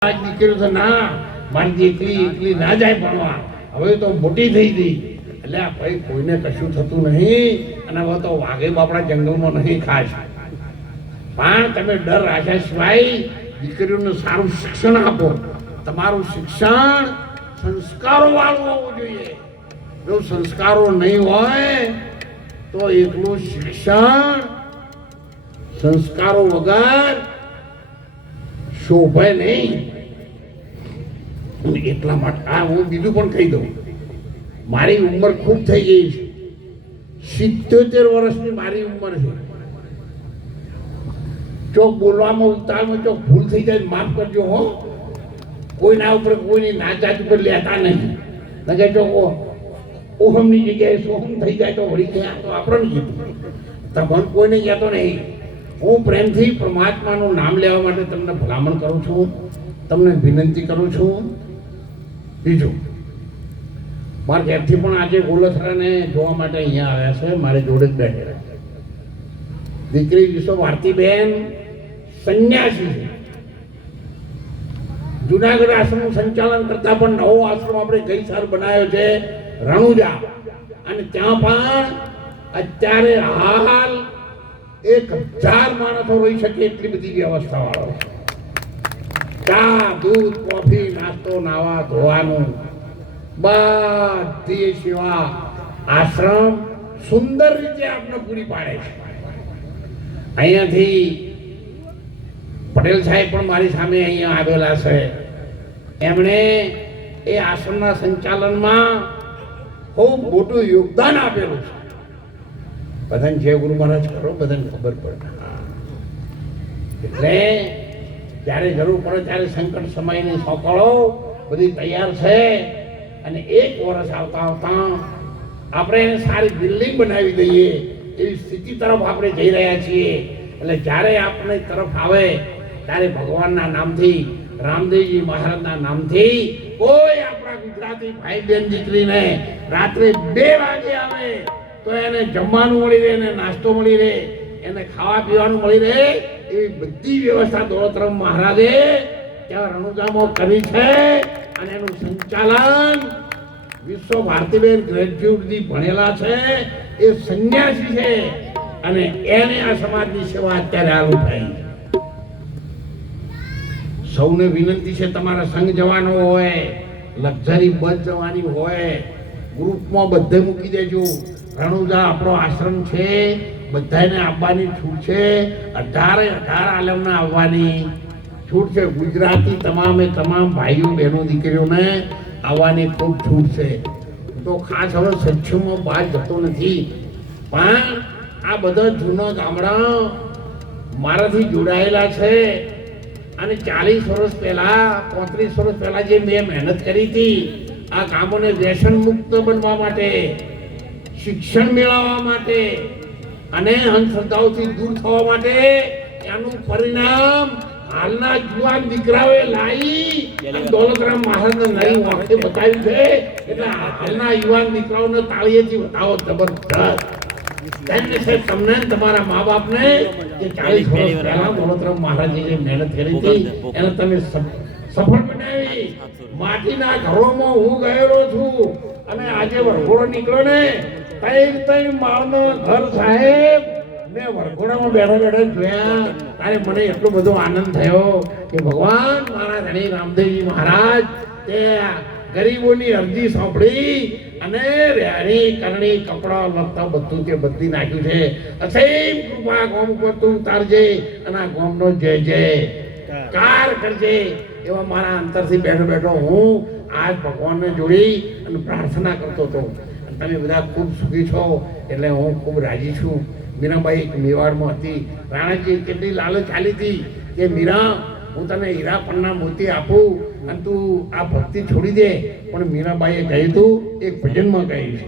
દીકરી તો ના મારી દીકરી એકલી ના જાય ભણવા, હવે તો મોટી થઈ ગઈ એટલે આ ભાઈ કોઈને કશું થતું નહીં અને હવે તો વાઘે બાપડા જંગલમાં નહીં ખાશ. પણ તમે ડર રાખ્યા સિવાય દીકરીઓને સારું શિક્ષણ આપો. તમારું શિક્ષણ સંસ્કારો વાળું હોવું જોઈએ. જો સંસ્કારો નહીં હોય તો એકલું શિક્ષણ સંસ્કારો વગર શોભે નહીં. એટલા માટે આ હું બીજું પણ કહી દઉં, મારી ઉંમર ખૂબ થઈ ગઈ છે, 77 વર્ષની મારી ઉંમર છે. ચોક બોલવામાં ઉતારમાં ચોક ભૂલ થઈ જાય માફ કરજો હો. કોઈના ઉપર કોઈની નાચાત ઉપર લેતા નહીં. નકે ચોક ઓહમની જગ્યાએ સોહમ થઈ જાય તો વળી ગયા તો આપણને કીધું તમને કોઈને કહેતો નહીં. હું પ્રેમથી પરમાત્માનું નામ લેવા માટે તમને ભલામણ કરું છું, તમને વિનંતી કરું છું. બીજું, મારા ઘેરથી પણ આજે ગોલસરાને જોવા માટે અહીંયા આવ્યા છે, મારે જોડે જ બેઠેલા. દીકરી વિશ્વ ભારતીબેન સંન્યાસી છે. જુનાગઢ આશ્રમનું સંચાલન કરતા પણ નવો આશ્રમ આપણે ગઈ સાલ બનાવ્યો છે રણુજા, અને ત્યાં પણ અત્યારે હાલ 1000 માણસો રહી શકે એટલી બધી વ્યવસ્થા વાળો. ચા, દૂધ, કોફી, નાસ્તો, નાવા ધોવાનું બધી સેવા આશ્રમ સુંદર રીતે આપને પૂરી પાડે છે. અહીંયાથી પટેલ સાહેબ પણ મારી સામે અહીંયા આવેલા છે. એમણે એ આશ્રમના સંચાલનમાં ખૂબ મોટું યોગદાન આપેલું છે. બધાને જય ગુરુ મહારાજ કરો, બધાને ખબર પડે. એટલે જ્યારે જરૂર પડે ત્યારે સંકટ સમયની સોકળો બધી તૈયાર છે. અને 1 વર્ષ આવતા આવતા આપણે એને સારી બિલ્ડિંગ બનાવી દઈએ એવી સ્થિતિ તરફ આપણે જઈ રહ્યા છીએ. એટલે જ્યારે આપણે તરફ આવે ત્યારે ભગવાનના નામથી, રામદેવજી મહારાજના નામથી કોઈ આપણા ગુજરાતી ભાઈ બહેન દીકરીને રાત્રે 2 વાગે આવે તો એને જમવાનું મળી રહે, એને નાસ્તો મળી રહે, એને ખાવા પીવાનું મળી રહે એવી બધી વ્યવસ્થા દોલતરામ મહારાજે ત્યાં રણુજામાં કરી છે. અને એનું સંચાલન વિશ્વ ભારતીબેન ગ્રેજ્યુએટથી ભણેલા છે, એ સંન્યાસી છે અને એને આ સમાજની સેવા અત્યારે ચાલુ થઈ. સૌને વિનંતી છે, તમારા સંઘ જવાનો હોય, લક્ઝરી બસ જવાની હોય, ગ્રુપમાં બધે મૂકી દેજો. રણુજા આપણો આશ્રમ છે, બધાને આવવાની છૂટ છે. 18 આલમને આવવાની છૂટ છે. ગુજરાતી તમામે તમામ ભાઈઓ બહેનો દીકરીઓને આવવાની ખૂબ છૂટ છે. તો ખાસ હવે સત્સંગમાં બહાર જતો નથી, પણ આ બધા જૂના ગામડા મારાથી જોડાયેલા છે. અને 40 વર્ષ પહેલા, 35 વર્ષ પહેલા જે મેં મહેનત કરી હતી આ ગામોને વ્યસન મુક્ત બનવા માટે, શિક્ષણ મેળવવા માટે અને અંધશ્રદ્ધાઓથી દૂર થવા માટે, એનું પરિણામ હાલના જુવાન દીકરાઓએ લાવી દોલતરામ મહારાજને નવી વાંખે બતાવ્યું છે. એટલે હાલના યુવાન દીકરાઓને તાળીએથી બતાવો જબરદસ્ત. તમને તમારા મા બાપને જે 40 વર્ષ પહેલા દોલતરામ મહારાજે જે મહેનત કરી હતી એને તમે સફળ બનાવી. માટીના ઘરોમાં હું ગયેલો છું અને આજે વરઘોડો નીકળ્યો ને 3 માળનો ઘર સાહેબ મેં વરઘોડામાં બેઠા જોયા ત્યારે મને એટલો બધો આનંદ થયો કે ભગવાન મારા ધણી રામદેવજી મહારાજ તે ગરીબોની અરજી સાંભળી અને રેણી કરણી કપડા લત્તા બધું તે બદલી નાખ્યું છે. અસીમ કૃપા ગોમ પર તું ઉતારજે અને આ ગોમનો જય જયકાર કરજે એવા મારા અંતરથી બેઠો હું આજ ભગવાનને જોડી અને પ્રાર્થના કરતો હતો. તમે બધા ખૂબ સુખી છો એટલે હું ખૂબ રાજી છું. મીરાબાઈ એક મેવાડમાં હતી. રાણાજી કેટલી લાલચ ચાલી હતી કે મીરા હું તને હીરા પન્ના મોતી આપું અને તું આ ભક્તિ છોડી દે. પણ મીરાબાઈએ કહ્યું હતું એક ભજનમાં કહ્યું છે,